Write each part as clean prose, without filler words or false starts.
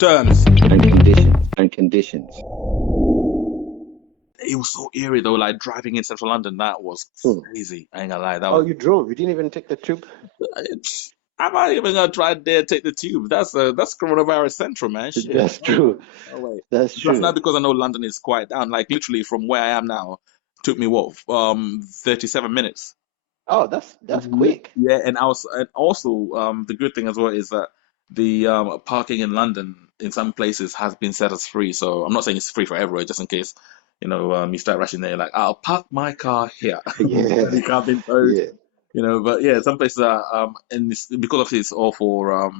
Termz. and conditions. It was so eerie though, like driving in central London, that was Hmm. crazy. I ain't gonna lie, that Oh, was. you drove. You didn't even take the tube. I'm not even gonna try there take the tube. That's coronavirus central, man. Shit. That's true. Oh wait. That's Plus, true. not because I know London is quite down. Like literally from where I am now, took me what 37 minutes. Oh, that's quick. Yeah, and also the good thing as well is that the parking in London in some places has been set as free. So I'm not saying it's free for everywhere, just in case you start rushing there. Like I'll park my car here, Yeah, the car being towed. yeah, But yeah, some places are and because obviously it's all for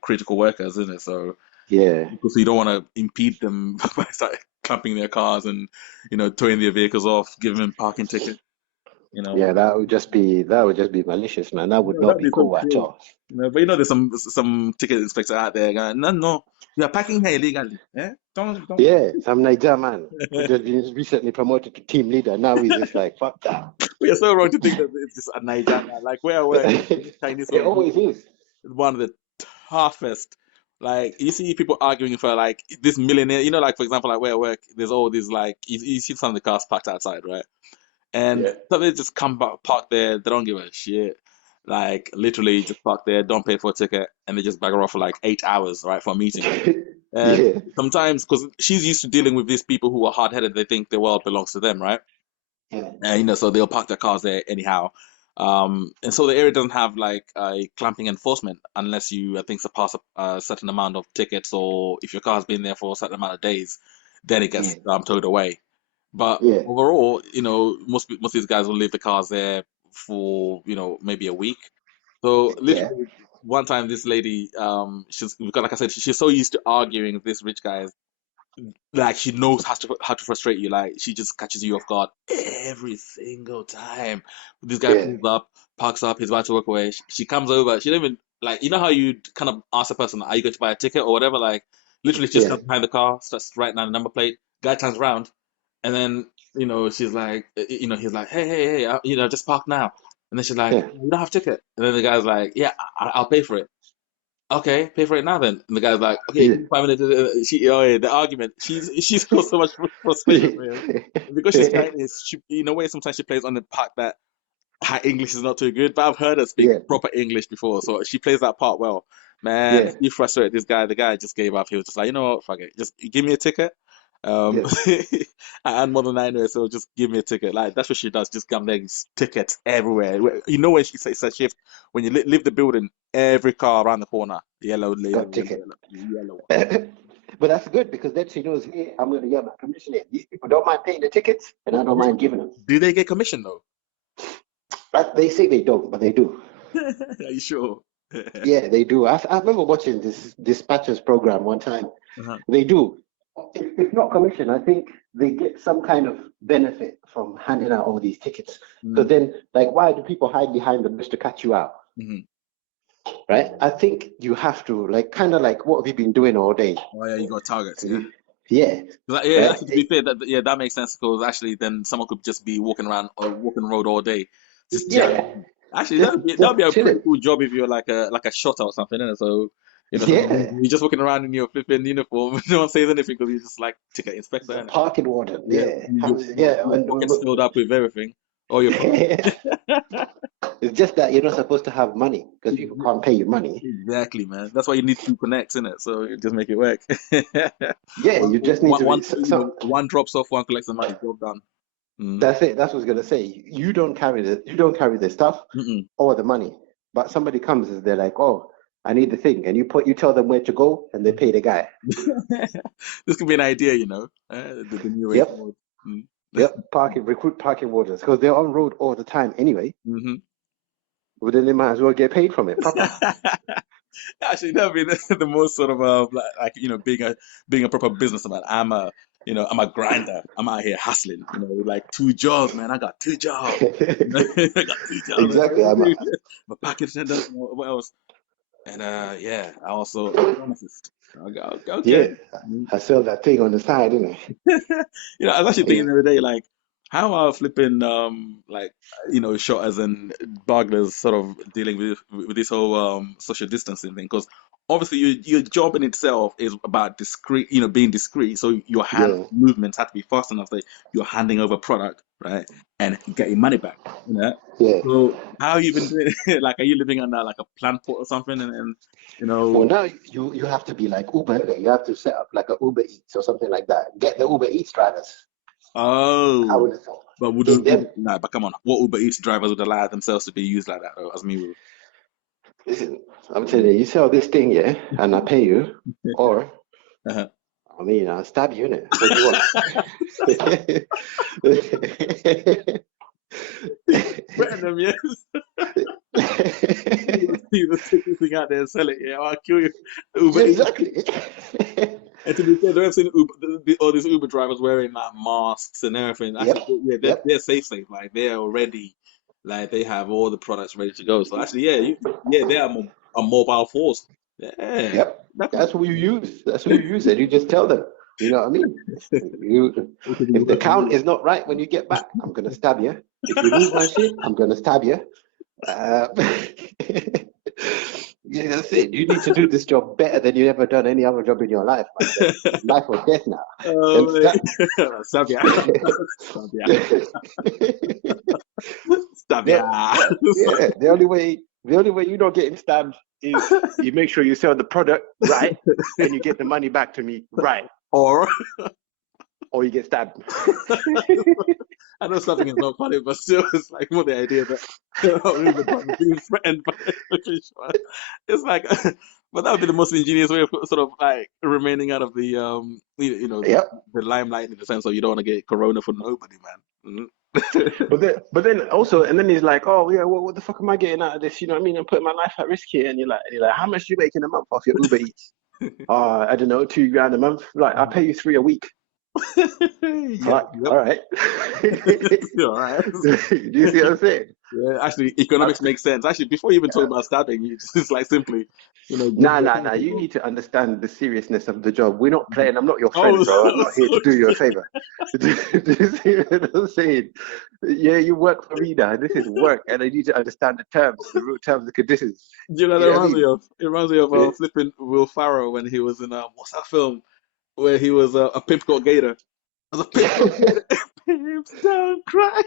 critical workers, isn't it? So yeah, because you don't want to impede them by start clamping their cars and towing their vehicles off, giving them parking tickets. You know. yeah. That would just be malicious, man. That would No, not that'd be be so cool at cool. all. But there's some ticket inspector out there going, no, no, you are parking here illegally. Eh? Don't. Yeah, some Niger man who just been recently promoted to team leader. Now he's just like, fuck that. We are so wrong to think that it's just a Niger guy. Like where I work, Chinese It one, always is. one of the toughest. Like you see people arguing for like this millionaire. Like for example, like where I work, there's all these like you see some of the cars parked outside, right? And Yeah, so they just come back, park there. They don't give a shit. Like literally, just park there, don't pay for a ticket, and they just bagger off for like 8 hours, right, for a meeting. And yeah, sometimes, because she's used to dealing with these people who are hard-headed, they think the world belongs to them, right? yeah, And so they'll park their cars there anyhow. And so the area doesn't have like a clamping enforcement unless you, I think, surpass a certain amount of tickets, or if your car's been there for a certain amount of days, then it yeah, gets towed away. But yeah, overall, most of these guys will leave the cars there for, maybe a week. So yeah, literally one time this lady, she's because like I said, she's so used to arguing with this rich guy, like she knows how to frustrate you. Like she just catches you off guard every single time. This guy yeah, pulls up, parks up, he's about to walk away. She comes over. She don't even like how you kind of ask a person, "Are you going to buy a ticket or whatever?" Like literally, she just yeah, comes behind the car, starts writing down the number plate. Guy turns around, and then she's like, he's like, "Hey, hey, hey, just park now." And then she's like, yeah, "You don't have a ticket." And then the guy's like, "Yeah, I'll pay for it." Okay, pay for it now then. And the guy's like, okay, yeah. give me 5 minutes. Oh yeah, the argument. She's caused so much frustration for him because she's Chinese. She, in a way, sometimes she plays on the part that her English is not too good, but I've heard her speak Yeah, proper English before, so she plays that part well. Man, yeah, she frustrated this guy. The guy just gave up. He was just like, you know what, fuck it, just give me a ticket. Um, yeah. and more than I know, so just give me a ticket. Like that's what she does. Just come there, tickets everywhere. When she says a shift, when you leave the building, every car around the corner, yellow, yellow, Got yellow, ticket. yellow, yellow. But that's good because then she knows, hey, I'm going to get my commission in. These people don't mind paying the tickets, and I don't mind giving them. Do they get commission though? But they say they don't, but they do. Are you sure? Yeah, they do. I remember watching this dispatches program one time. Uh-huh. They do. If not commission, I think they get some kind of benefit from handing out all these tickets. So Mm-hmm. then, like, why do people hide behind the bush to catch you out? Mm-hmm. Right? I think you have to, like, kind of like, what have you been doing all day? Oh yeah, you got targets, yeah. Yeah, Yeah, right? actually, to be fair, that makes sense because actually, then someone could just be walking around or walking the road all day, just Yeah, jamming. Actually, just that'd be a pretty chilling. cool job if you're like a shotter or something, innit? So, so Yeah, you're just walking around in your flipping uniform. No one says anything because you're just like ticket inspector, the innit? parking warden. Yeah, Yeah, yeah. your pockets filled up with everything. Or your It's just that you're not supposed to have money because people can't pay you money. exactly, man. That's why you need two connects, innit? So you just make it work. Yeah, One, you just need to be some. one drops off, one collects the money. Job done. Mm. That's it. That's what I was gonna say. You don't carry the stuff Mm-mm. or the money, but somebody comes and they're like, "Oh, I need the thing," and you tell them where to go, and they pay the guy. This could be an idea, the new way Yep, forward. Mm. yep. Recruit parking wardens because they're on road all the time anyway. Hmm. Well, then they might as well get paid from it proper. Actually, that'd be the most sort of like being a proper businessman. I'm a grinder. I'm out here hustling. With like two jobs, man. I got two jobs. I got two jobs. That's Exactly. what I do. I'm a package attendant. What else? And yeah, I'm a pharmacist. Okay. Yeah, I sell that thing on the side, didn't I? I was actually thinking Hey, the other day, like, how are flipping, like, shotters and burglars sort of dealing with this whole social distancing thing? Because obviously your job in itself is about discreet, being discreet. So your hand Yeah, movements have to be fast enough that you're handing over product, right, and getting money back. You know. yeah. So how you been doing? Like, are you living under like a plant pot or something? And you Well, know, now you have to be like Uber. You have to set up like a Uber Eats or something like that. Get the Uber Eats drivers. I oh, would have thought. but Get them. nah, but come on, what Uber Eats drivers would allow themselves to be used like that? Though, as me, will. Listen, I'm telling you, you sell this thing, yeah, and I pay you, or Uh-huh. I mean, I'll stab you in it. What do you want? Threaten them, yes. You just take this thing out there and sell it. Yeah, I'll kill you. Uber Eats. Exactly. And to be fair, I've seen Uber, all these Uber drivers wearing like masks and everything. Actually, Yep, yeah, yep, they're safe. Like they're already, like they have all the products ready to go. So actually, yeah, yeah, they are a mobile force. Yeah, yep. That's definitely. who you use. That's who you use, and you just tell them. You know what I mean? You, It could be if the working count with is not right when you get back, I'm gonna stab you. If you move my shit, I'm gonna stab you. Uh, yeah, that's it. You need to do this job better than you ever done any other job in your life, my friend. It's life or death now. You Oh, understand? Sabia, Sabia, Yeah, Sabia. yeah. The only way you're not getting stabbed is you make sure you sell the product right and you get the money back to me right, Or or you get stabbed. I know something is not funny, but still, it's like more the idea that Uber driver being threatened by the fish. It's like, but that would be the most ingenious way of sort of like remaining out of the Yep. the limelight in the sense of you don't want to get corona for nobody, man. Mhm. But then also, and then he's like, oh yeah, what the fuck am I getting out of this? You know what I mean? I'm putting my life at risk here. And you're like, how much do you make in a month off your Uber Eats? I don't know, 2 grand a month. Like, I'll pay you three a week. Yep, Like, yep. all right. All right. Do you see what I'm saying? Yeah, actually, economics makes sense. Actually, before you even talk about stabbing, you just like simply, give Nah, your nah, nah. You people. need to understand the seriousness of the job. We're not playing. I'm not your friend, Oh, bro. I'm not here to so do you a favor. Do you see what I'm saying? Yeah, you work for me now. This is work, and I need to understand the terms, the real terms and conditions. you know that You know what I reminds me mean? of? It reminds me of Yeah. flipping Will Farrell when he was in what's that film where he was a pimp called Gator. I was a pimp called Gator. Pimps don't cry.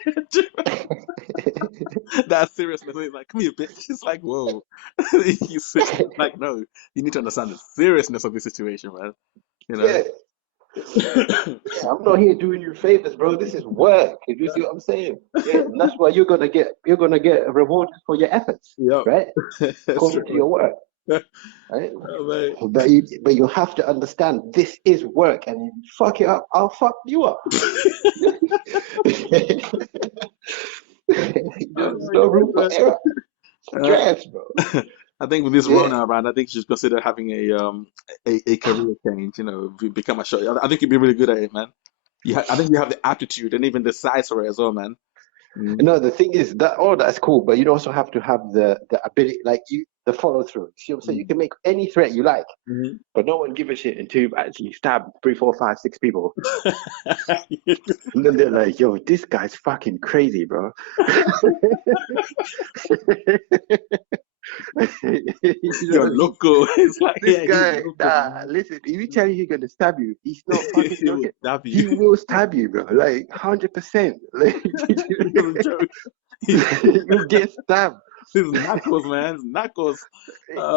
That seriousness. He's like, come here, bitch. It's like, whoa. He's like, no, you need to understand the seriousness of the situation, man. You know. Yeah, yeah. I'm not here doing you favors, bro. This is work. If you see what I'm saying? Yeah, and that's why you're gonna get rewarded for your efforts, Yep. right? That's According to true. your work, right? Oh, mate. But you have to understand this is work, and if you fuck it up, I'll fuck you up. Oh There's my no room for God, error. man. Stress, bro. I think with this Yeah. Rona around, I think you should consider having a career change. Become a shot. I think you'd be really good at it, man. I think you have the aptitude and even the size for it as well, man. Mm. No, the thing is that all that's cool, but you also have to have the ability, like the follow through. See what I'm saying? You Mm. can make any threat you like, Mhm. but no one give a shit until you've actually stabbed three, four, five, six people, and then they're like, "Yo, this guy's fucking crazy, bro." You know You're what I mean? loco. It's like, This yeah, he's guy, loco, nah, man. listen, if he tell you he's gonna stab you, he's not fucking He will joking. stab you. He will stab you, bro. Like 100%. Like He doesn't joke. He's you get stabbed. he's knuckles, man. He's knuckles.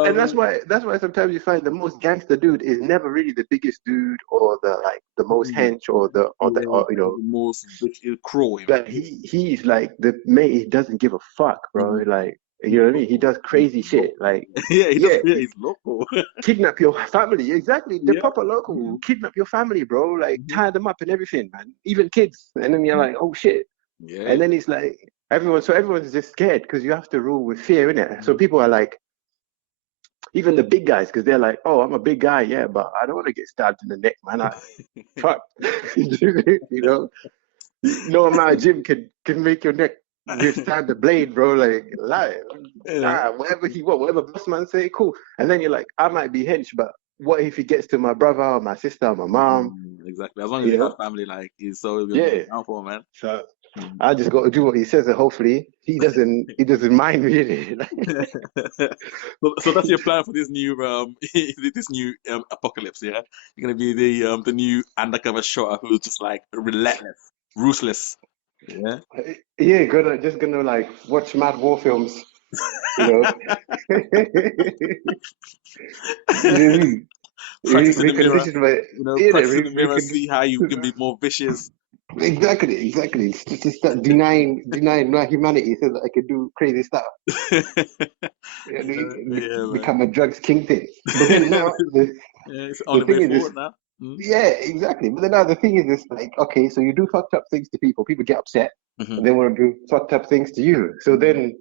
And that's Um, why that's why sometimes you find the most gangster dude is never really the biggest dude or the most mm, hench or yeah, the most cruel, even. but he's like the mate. He doesn't give a fuck, bro. Mhm. Like you know what I mean? He does He's crazy shit. loco. Like Yeah, he does. yeah, Yeah, he's loco. kidnap your family. Exactly. The Yeah. proper local Mhm. will kidnap your family, bro. Like Mhm. tie them up and everything, man. Even kids. And then you're Mhm. like, oh shit. Yeah. And then it's like everyone's just scared because you have to rule with fear in it. So Mhm. people are like, even the big guys, because they're like, oh, I'm a big guy, yeah, but I don't want to get stabbed in the neck, man. Fuck. You know, no amount of gym can make your neck withstand the blade, bro. Like, lie. Yeah. Nah, whatever boss man say, cool. And then you're like, I might be hench, but what if he gets to my brother or my sister or my mom? Mm, exactly. As long as You you have know? family, like, he's always gonna be Yeah. down for, man. So I just got to do what he says, and hopefully he doesn't mind really. So that's your plan for this new this new apocalypse, yeah? You're gonna be the new undercover shot who's just like relentless, ruthless, yeah. Yeah, gonna like watch mad war films, you know. You know what I mean? Practice in the mirror, Recondition my, practice in the mirror, recondition. see how you can be more vicious. Exactly. Just start denying my humanity so that I can do crazy stuff. You know what I mean? Yeah, man. Become a drugs kingpin. But then now Yeah, it's on the the way thing is forward this. now. Mm. Yeah, exactly. But then now the thing is this, like, okay, so you do fucked up things to people, people get upset, Hmm. and they want to do fucked up things to you. So then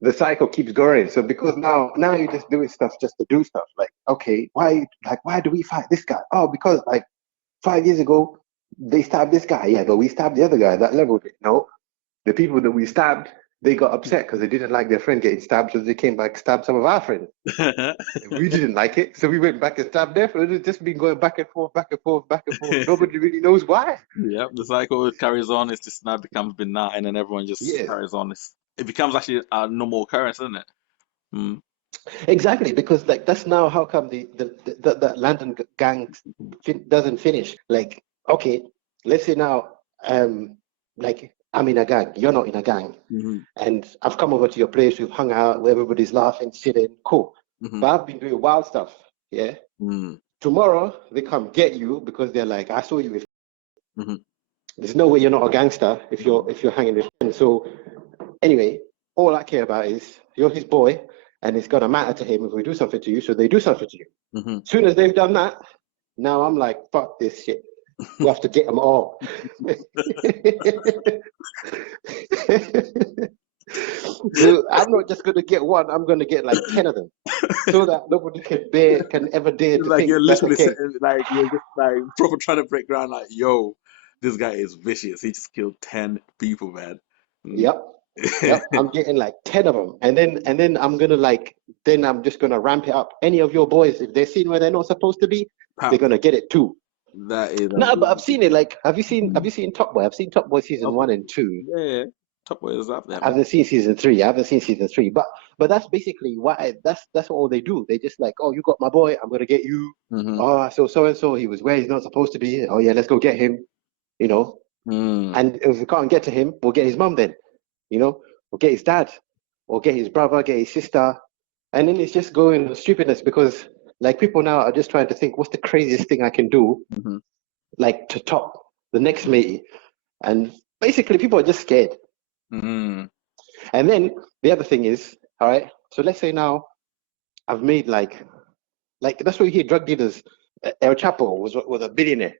the cycle keeps going. So because now you're just doing stuff just to do stuff. Like, okay, why do we fight this guy? Oh, because like 5 years ago they stabbed this guy. Yeah, but we stabbed the other guy. That leveled it. No, the people that we stabbed, they got upset because they didn't like their friend getting stabbed, so they came back stabbed some of our friends. We didn't like it, so we went back and stabbed their friends. It's just been going back and forth, back and forth, back and forth. Nobody really knows why. Yep, the cycle carries on. It just now becomes benign, and everyone just Yes, carries on. It becomes actually a normal occurrence, isn't it? Mm. exactly. Because like that's now how come the London gang doesn't finish. Like, okay, let's say now, like I'm in a gang, you're not in a gang, Hmm. and I've come over to your place, we've hung out, where everybody's laughing, chilling, cool. Hmm. But I've been doing wild stuff. Yeah. Mm. Tomorrow they come get you because they're like, I saw you with. Hmm. There's no way you're not a gangster if you're hanging with him. So anyway, all I care about is you're his boy, and it's gonna matter to him if we do something to you. So they do something to you. Hmm. As soon as they've done that, now I'm like, fuck this shit. We have to get them all. So I'm not just gonna get one. I'm gonna get like 10 of them, so that nobody can ever dare It's to like think you're that's literally okay. like you're just like proper trying to break ground. Like, yo, this guy is vicious. He just killed 10 people, man. Mm. Yep. Yep, I'm getting like 10 of them. And then I'm just gonna ramp it up. Any of your boys, if they're seen where they're not supposed to be, they're Pow. gonna get it too. That is a No, but I've seen it. Like, have you seen Top Boy? I've seen Top Boy season of one course. and two. Yeah, yeah. Top boy is up there, I man. haven't seen season three. I haven't seen season three. But that's basically why that's all they do. They just like, oh, you got my boy, I'm gonna get you. Hmm. Oh, so and so, he was where he's not supposed to be. Oh yeah, let's go get him, you know. Mm. And if we can't get to him, we'll get his mum then, you know, or get his dad, or get his brother, get his sister. And then it's just going stupidness because like people now are just trying to think what's the craziest thing I can do, Hmm. like to top the next matey. And basically people are just scared. Mm. And then the other thing is, all right, so let's say now I've made like that's what you hear drug dealers. El Chapo was a billionaire.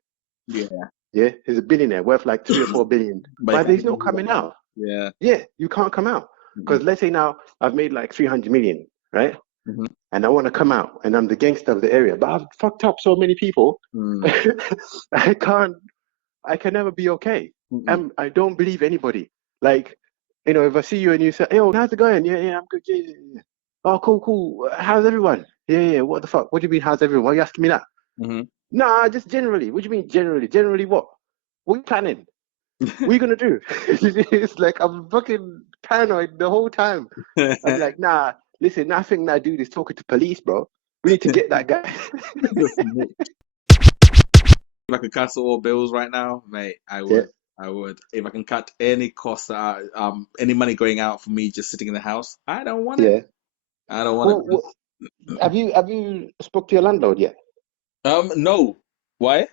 Yeah, Yeah, he's a billionaire worth like 3 or 4 billion. but you But can't there's get the no news coming out now. out. Yeah. Yeah, you can't come out. Hmm. Because let's say now I've made like 300 million, right? Hmm. And I want to come out and I'm the gangster of the area, but I've fucked up so many people. Mm. I can't, I can never be okay. Mm-mm. I don't believe anybody. Like, if I see you and you say, "Hey, how's it going? Yeah, yeah, I'm good. Yeah, yeah, yeah. Oh, cool, cool. How's everyone? Yeah, yeah. What the fuck? What do you mean, how's everyone? Why are you asking me that? Hmm. Nah, just generally. What do you mean, generally? Generally what? What are you planning? What are you gonna do? It's like I'm fucking paranoid the whole time. I'm like, nah, listen, nothing I do is talking to police, bro. We need to get that guy. Just me. If I could cancel all bills right now, mate, I Yeah, would. I would. If I can cut any costs out, any money going out for me just sitting in the house, I don't want it. yeah. I don't want it, Well, have you spoke to your landlord yet? No. Why?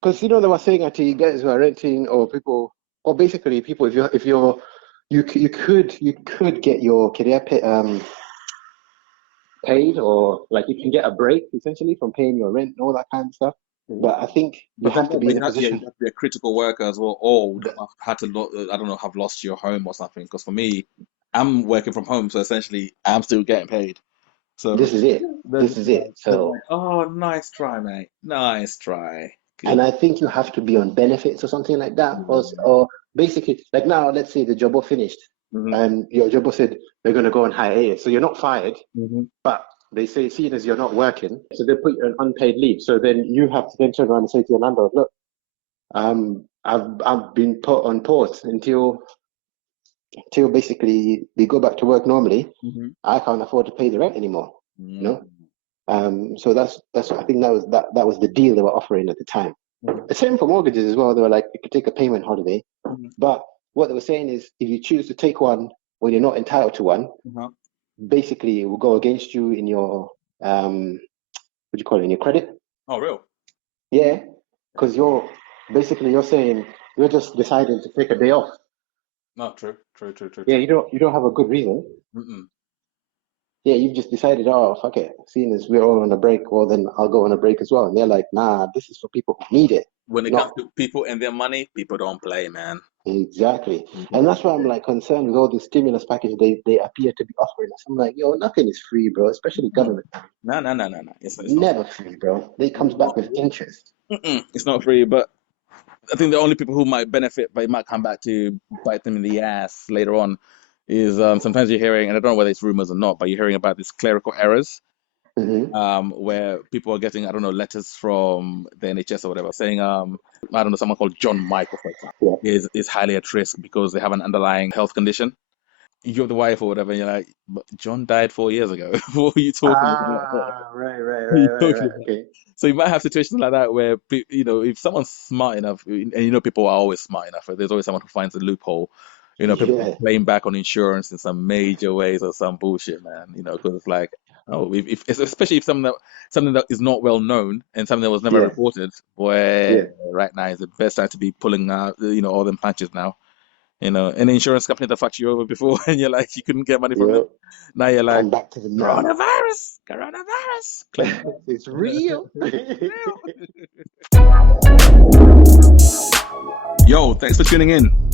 Because they were saying that you guys who are renting or people, or basically people, if you're you could get your career paid, or like you can get a break essentially from paying your rent and all that kind of stuff. But I think you But from have to what? be But in a yeah, position. you have to be a critical worker as well, or have had to, I don't know, have lost your home or something. Because for me, I'm working from home, so essentially, I'm still getting paid. So This is it. they're This just is like, it. So, oh, nice try, mate. Nice try. and Good. I think you have to be on benefits or something like that, Yeah. or basically, like now, let's say the job was finished, Hmm. and your job said they're going to go on hiatus, so you're not fired, Hmm. but they say, seeing as you're not working, so they put you on unpaid leave. So then you have to then turn around and say to your landlord, look, I've been put on pause until basically we go back to work normally. Mm-hmm. I can't afford to pay the rent anymore. You Mm-hmm. know. So that's I think that was the deal they were offering at the time. The same for mortgages as well. They were like, you could take a payment holiday, Mm-hmm. but what they were saying is, if you choose to take one when you're not entitled to one, Uh-huh. basically it will go against you in your what do you call it, in your credit. Oh, real? Yeah, because you're saying you're just deciding to take a day off. No, true, true, true, true, Yeah, true. you don't have a good reason. Mm-mm. Yeah, you've just decided, oh fuck it, seeing as we're all on a break, well then I'll go on a break as well. And they're like, nah, this is for people who need it. When it comes Not to people and their money, people don't play, man. exactly. People And don't that's why I'm play. like concerned with all the stimulus package they appear to be offering us. I'm like, yo, nothing is free, bro, especially Mm. government. No, no, no, no, no. It's not. Never free, bro. They comes back with interest. Mm-mm. It's not free, but I think the only people who might benefit, but it might come back to bite them in the ass later on, is sometimes you're hearing, and I don't know whether it's rumors or not, but you're hearing about these clerical errors, Hmm. where people are getting, I don't know, letters from the NHS or whatever, saying, I don't know, someone called John Michael, for example, Yeah. is highly at risk because they have an underlying health condition. You're the wife or whatever, and you're like, but John died 4 years ago. What are you talking about? Ah, right, right, What are right, you right, talking right. about? Okay. So you might have situations like that where, if someone's smart enough, and people are always smart enough, there's always someone who finds a loophole. People can Yeah, claim back on insurance in some major ways or some bullshit, man. Because it's like, oh, especially if something that is not well known and something that was never yeah, reported, boy, yeah, right now is the best time to be pulling out, all them punches now. An insurance company that fucked you over before, and you're like, you couldn't get money from them. yeah. Now you're like, Come back to them now. coronavirus, claim it back. It's real. Yo, thanks for tuning in.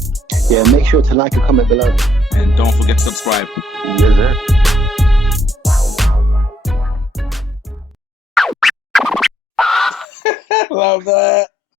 Yeah, make sure to like and comment below. And don't forget to subscribe. Yes, sir. Love that.